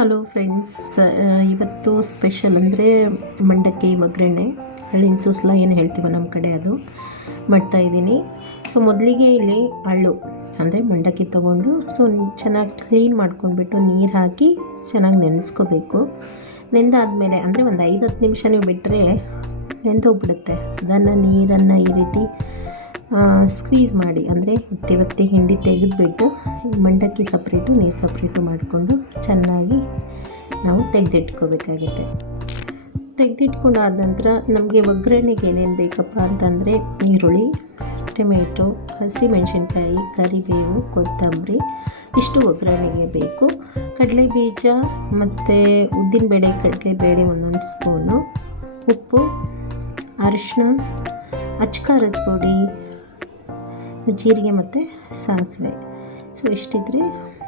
Hello friends, ಇವತ್ತು special ಅಂದರೆ ಮಂಡಕ್ಕಿ ಒಗ್ಗರಣೆ, ಹಳ್ಳಿನ ಸುಸ್ಲ ಏನು ಹೇಳ್ತೀವೋ ನಮ್ಮ ಕಡೆ ಅದು ಮಾಡ್ತಾಯಿದ್ದೀನಿ. ಸೊ ಮೊದಲಿಗೆ ಇಲ್ಲಿ ಹಳ್ಳು ಅಂದರೆ ಮಂಡಕ್ಕಿ ತೊಗೊಂಡು ಚೆನ್ನಾಗಿ ಕ್ಲೀನ್ ಮಾಡ್ಕೊಂಡ್ಬಿಟ್ಟು ನೀರು ಹಾಕಿ ಚೆನ್ನಾಗಿ ನೆನೆಸ್ಕೋಬೇಕು. ನೆಂದಾದಮೇಲೆ ಅಂದರೆ ಒಂದು 5-10 ನಿಮಿಷ ನೀವು ಬಿಟ್ಟರೆ ನೆಂದೋಗ್ಬಿಡುತ್ತೆ. ಅದನ್ನು ನೀರನ್ನು ಈ ರೀತಿ ಸ್ಕ್ವೀಸ್ ಮಾಡಿ ಅಂದರೆ ಒತ್ತಿ ಹಿಂಡಿ ತೆಗೆದುಬಿಟ್ಟು ಮಂಡಕ್ಕಿ ಸಪ್ರೇಟು ನೀರು ಸಪ್ರೇಟು ಮಾಡಿಕೊಂಡು ಚೆನ್ನಾಗಿ ನಾವು ತೆಗೆದಿಟ್ಕೋಬೇಕಾಗುತ್ತೆ. ತೆಗೆದಿಟ್ಕೊಂಡಾದ ನಂತರ ನಮಗೆ ಒಗ್ಗರಣೆಗೆ ಏನೇನು ಬೇಕಪ್ಪ ಅಂತಂದರೆ ಈರುಳ್ಳಿ, ಟೊಮೆಟೊ, ಹಸಿಮೆಣಸಿನ್ಕಾಯಿ, ಕರಿಬೇವು, ಕೊತ್ತಂಬರಿ ಇಷ್ಟು ಒಗ್ಗರಣೆಗೆ ಬೇಕು. ಕಡಲೆಬೀಜ ಮತ್ತು ಉದ್ದಿನಬೇಳೆ, ಕಡಲೆಬೇಳೆ ಒಂದೊಂದು ಸ್ಪೂನು, ಉಪ್ಪು, ಅರಿಶಿನ, ಅಚ್ಕಾರದ ಪುಡಿ, ಜೀರಿಗೆ ಮತ್ತು ಸಾಸಿವೆ. ಸೊ ಇಷ್ಟಿದ್ರೆ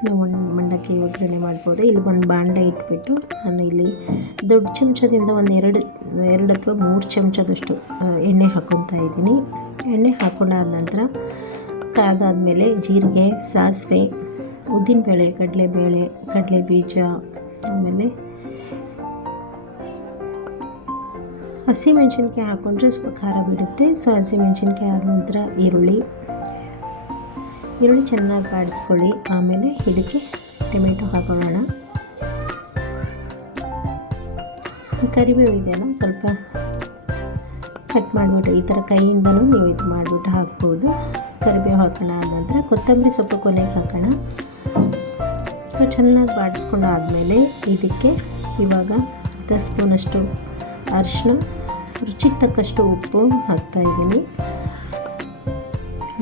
ನಾವು ಮಂಡಕ್ಕಿ ಒಗ್ಗರಣೆ ಮಾಡ್ಬೋದು. ಇಲ್ಲಿ ಒಂದು ಬಾಂಡ ಇಟ್ಬಿಟ್ಟು ನಾನು ಇಲ್ಲಿ ದೊಡ್ಡ ಚಮಚದಿಂದ ಒಂದು ಎರಡು ಅಥವಾ 3 ಚಮಚದಷ್ಟು ಎಣ್ಣೆ ಹಾಕ್ಕೊತಾ ಇದ್ದೀನಿ. ಎಣ್ಣೆ ಹಾಕೊಂಡಾದ ನಂತರ ಕಾದಾದಮೇಲೆ ಜೀರಿಗೆ, ಸಾಸಿವೆ, ಉದ್ದಿನಬೇಳೆ, ಕಡಲೆಬೀಜ, ಆಮೇಲೆ ಹಸಿಮೆಣಸಿನ್ಕಾಯಿ ಹಾಕ್ಕೊಂಡ್ರೆ ಸ್ವಲ್ಪ ಖಾರ ಬಿಡುತ್ತೆ. ಸೊ ಹಸಿಮೆಣಸಿನ್ಕಾಯಿ ಆದ ನಂತರ ಈರುಳ್ಳಿ ಚೆನ್ನಾಗಿ ಬಾಡಿಸ್ಕೊಳ್ಳಿ. ಆಮೇಲೆ ಇದಕ್ಕೆ ಟೊಮೆಟೊ ಹಾಕೊಳ್ಳೋಣ. ಕರಿಬೇವು ಇದೆಯಲ್ಲ ಸ್ವಲ್ಪ ಕಟ್ ಮಾಡಿಬಿಟ್ಟು ಈ ಥರ ಕೈಯಿಂದನೂ ನೀವು ಇದು ಮಾಡಿಬಿಟ್ಟು ಹಾಕ್ಬೋದು. ಕರಿಬೇವು ಹಾಕೋಣ. ಆದ ನಂತರ ಕೊತ್ತಂಬರಿ ಸೊಪ್ಪು ಕೊನೆಗೆ ಹಾಕೋಣ. ಸೊ ಚೆನ್ನಾಗಿ ಬಾಡಿಸ್ಕೊಂಡು ಆದಮೇಲೆ ಇದಕ್ಕೆ ಇವಾಗ 10 ಸ್ಪೂನಷ್ಟು ಅರಿಶಿನ, ರುಚಿಗೆ ತಕ್ಕಷ್ಟು ಉಪ್ಪು ಹಾಕ್ತಾಯಿದ್ದೀನಿ.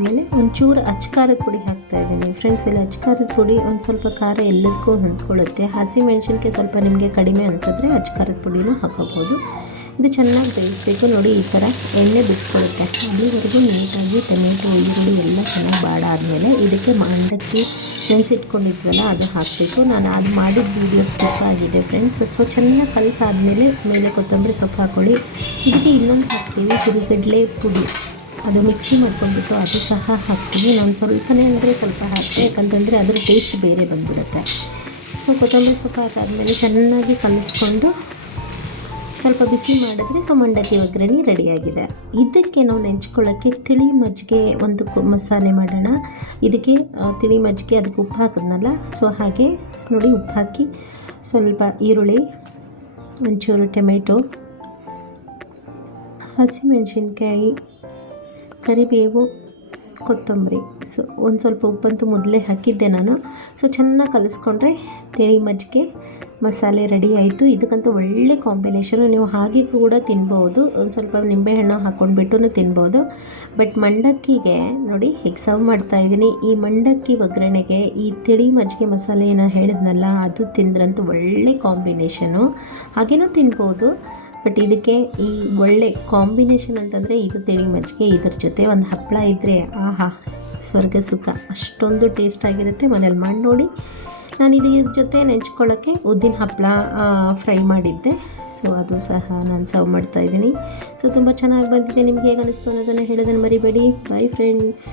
ಆಮೇಲೆ ಒಂಚೂರು ಅಚ್ಕಾರದ ಪುಡಿ ಹಾಕ್ತಾಯಿದ್ದೀನಿ. ಫ್ರೆಂಡ್ಸ್, ಇಲ್ಲಿ ಅಚ್ಕಾರದ ಪುಡಿ ಒಂದು ಸ್ವಲ್ಪ ಖಾರ ಎಲ್ಲದಕ್ಕೂ ಹೊಂದ್ಕೊಳ್ಳುತ್ತೆ. ಹಸಿಮೆಣಸಿನ್ಕಾಯಿ ಸ್ವಲ್ಪ ನಿಮಗೆ ಕಡಿಮೆ ಅನಿಸಿದ್ರೆ ಅಚ್ಕಾರದ ಪುಡಿನೂ ಹಾಕೋಬೋದು. ಇದು ಚೆನ್ನಾಗಿ ಬೇಯಿಸಬೇಕು. ನೋಡಿ ಈ ಥರ ಎಣ್ಣೆ ಬಿಟ್ಕೊಳ್ಳುತ್ತೆ. ಅಲ್ಲಿವರೆಗೂ ನೀಟಾಗಿ ಟೊಮೆಟೊ, ಈರುಳ್ಳಿ ಎಲ್ಲ ಚೆನ್ನಾಗಿ ಬಾಡಾದಮೇಲೆ ಇದಕ್ಕೆ ಮಂಡಕ್ಕಿ ನೆನೆಸಿಟ್ಕೊಂಡಿದ್ವಲ್ಲ ಅದು ಹಾಕಬೇಕು. ನಾನು ಅದು ಮಾಡಿದ ವೀಡಿಯೋ ಸ್ಕಿಪ್ ಆಗಿದೆ ಫ್ರೆಂಡ್ಸ್. ಸೊ ಚೆನ್ನಾಗಿ ಕಲಸಾದ್ಮೇಲೆ ಮೇಲೆ ಕೊತ್ತಂಬರಿ ಸೊಪ್ಪು ಹಾಕ್ಕೊಳ್ಳಿ. ಇದಕ್ಕೆ ಇನ್ನೊಂದು ಹಾಕ್ತೀವಿ ಹುರಿಗಡಲೆ ಪುಡಿ, ಅದು ಮಿಕ್ಸಿ ಮಾಡ್ಕೊಂಡ್ಬಿಟ್ಟು ಅದು ಸಹ ಹಾಕ್ತೀವಿ. ನಾನು ಸ್ವಲ್ಪನೇ ಅಂದರೆ ಸ್ವಲ್ಪ ಹಾಕ್ತೆ, ಯಾಕಂತಂದರೆ ಅದರ ಟೇಸ್ಟ್ ಬೇರೆ ಬಂದುಬಿಡುತ್ತೆ. ಸೊ ಕೊತ್ತಂಬರಿ ಸೊಪ್ಪು ಹಾಕಾದ್ಮೇಲೆ ಚೆನ್ನಾಗಿ ಕಲಿಸ್ಕೊಂಡು ಸ್ವಲ್ಪ ಬಿಸಿ ಮಾಡಿದ್ರೆ ಸೊ ಮಂಡಕ್ಕಿ ಒಗ್ಗರಣೆ ರೆಡಿಯಾಗಿದೆ. ಇದಕ್ಕೆ ನಾವು ನೆಂಚ್ಕೊಳ್ಳೋಕ್ಕೆ ತಿಳಿ ಮಜ್ಜಿಗೆ ಒಂದು ಮಸಾಲೆ ಮಾಡೋಣ. ಇದಕ್ಕೆ ತಿಳಿ ಮಜ್ಜಿಗೆ, ಅದಕ್ಕೆ ಉಪ್ಪು ಹಾಕಿದ್ನಲ್ಲ, ಸೊ ಹಾಗೆ ನೋಡಿ ಉಪ್ಪು ಹಾಕಿ ಸ್ವಲ್ಪ ಈರುಳ್ಳಿ, ಒಂಚೂರು ಟೊಮೆಟೊ, ಹಸಿಮೆಣಸಿನ್ಕಾಯಿ, ಕರಿಬೇವು, ಕೊತ್ತಂಬರಿ, ಸೊ ಒಂದು ಸ್ವಲ್ಪ ಉಪ್ಪಂತೂ ಮೊದಲೇ ಹಾಕಿದ್ದೆ ನಾನು. ಸೊ ಚೆನ್ನಾಗಿ ಕಲಿಸ್ಕೊಂಡ್ರೆ ತಿಳಿ ಮಜ್ಜಿಗೆ ಮಸಾಲೆ ರೆಡಿ ಆಯಿತು. ಇದಕ್ಕಂತೂ ಒಳ್ಳೆ ಕಾಂಬಿನೇಷನು. ನೀವು ಹಾಗೆ ಕೂಡ ತಿನ್ಬೋದು, ಒಂದು ಸ್ವಲ್ಪ ನಿಂಬೆಹಣ್ಣು ಹಾಕ್ಕೊಂಡ್ಬಿಟ್ಟು ತಿನ್ಬೋದು. ಬಟ್ ಮಂಡಕ್ಕಿಗೆ ನೋಡಿ ಹೀಗೆ ಸರ್ವ್ ಮಾಡ್ತಾಯಿದ್ದೀನಿ. ಈ ಮಂಡಕ್ಕಿ ಒಗ್ಗರಣೆಗೆ ಈ ತಿಳಿ ಮಜ್ಜಿಗೆ ಮಸಾಲೆ ಏನೋ ಹೇಳಿದ್ನಲ್ಲ ಅದು ತಿಂದ್ರಂತೂ ಒಳ್ಳೆ ಕಾಂಬಿನೇಷನು. ಹಾಗೇನೂ ತಿನ್ಬೋದು, ಬಟ್ ಇದಕ್ಕೆ ಈ ಒಳ್ಳೆ ಕಾಂಬಿನೇಷನ್ ಅಂತಂದರೆ ಇದು ತಿಳಿ ಮಜ್ಜಿಗೆ. ಇದ್ರ ಜೊತೆ ಒಂದು ಹಪ್ಪಳ ಇದ್ದರೆ ಆಹಾ ಸ್ವರ್ಗ ಸುಖ, ಅಷ್ಟೊಂದು ಟೇಸ್ಟಾಗಿರುತ್ತೆ. ಮನೇಲಿ ಮಾಡಿ ನೋಡಿ. ನಾನು ಇದ್ರ ಜೊತೆ ನೆಂಚ್ಕೊಳ್ಳೋಕ್ಕೆ ಉದ್ದಿನ ಹಪ್ಪಳ ಫ್ರೈ ಮಾಡಿದ್ದೆ. ಸೊ ಅದು ಸಹ ನಾನು ಸರ್ವ್ ಮಾಡ್ತಾಯಿದ್ದೀನಿ. ಸೊ ತುಂಬ ಚೆನ್ನಾಗಿ ಬಂದಿದೆ. ನಿಮ್ಗೆ ಹೇಗೆ ಅನ್ನಿಸ್ತು ಅನ್ನೋದನ್ನು ಹೇಳೋದನ್ನು ಮರಿಬೇಡಿ. Bye friends.